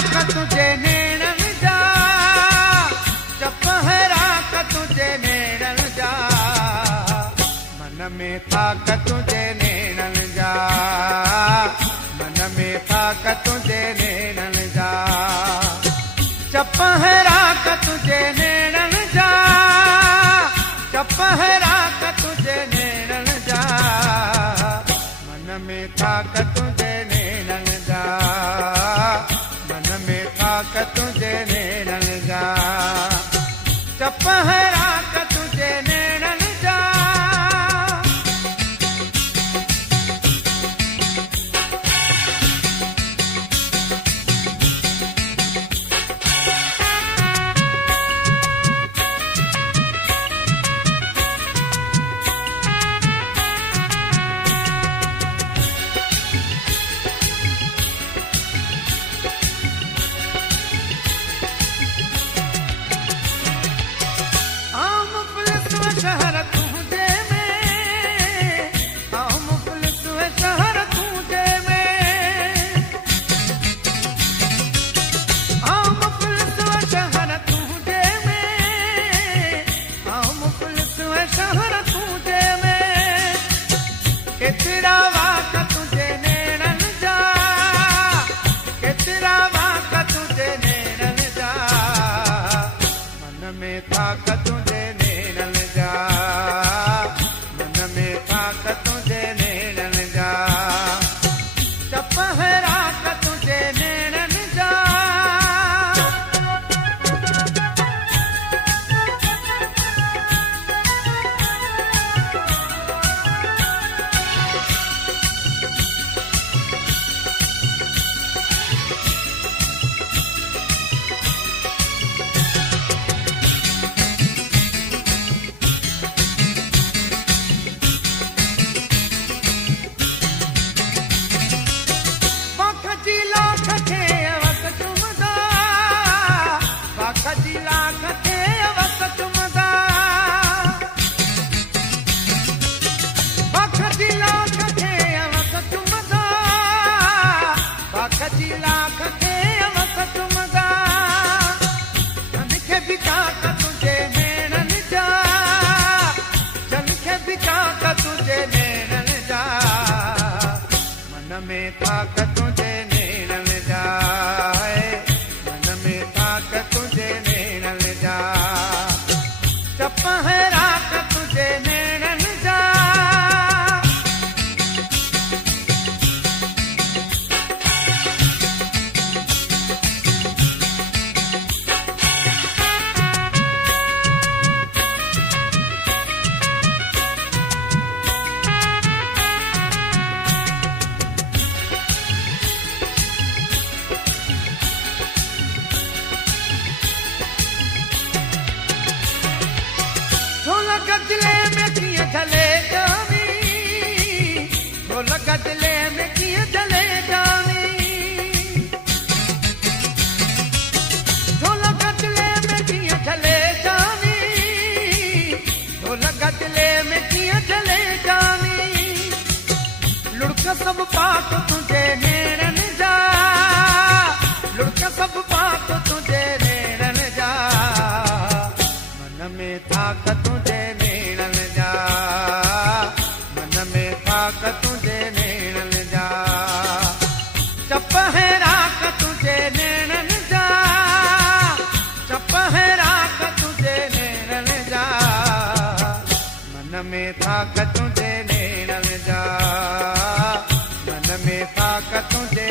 राख तुझे नेणन जा, चपहरा क तुझे नेणन जा, मन में थाक तुझे नेणन जा, मन में थाक तुझे नेणन जा, चपहरा क तुझे नेणन जा, चपहरा क तुझे नेणन जा, मन में थाक तुझे नेणन जा, मन में थाक तुझे नेणन जा, चपहरा क तुझे नेणन जा। शहर तुझे में, हम पुलिस शहर तुझे में, हम पुलिस शहर तुझे में, हम पुलिस शहर तुझे में, केतिरा वाक तुझे नेणन जा, केतिरा वाक तुझे नेणन जा, मन में थाक तुझे नेणन जा, मन में थाक तुझे नेणन जा, चपहरा क तुझे नेणन जा। मन में थाक तुझे नेणन जा, मन में थाक तुझे नेणन जा, चपहरा क तुझे नेणन जा। गजले में किए जले जानी, ढोल गजले में किए जले जानी, ढोल गजले में किए जले जानी, ढोल गजले में किए जले जानी, लुढ़क सब बात तुझे नेणन जा, लुढ़क सब बात तुझे नेणन जा, मन में थाक तुझे नेणन जा, मन में थाक तुझे नेणन जा, चपहरा क तुझे नेणन जा, चपहरा क तुझे नेणन जा, मन में थाक तुझे नेणन जा, मन में थाक तुझे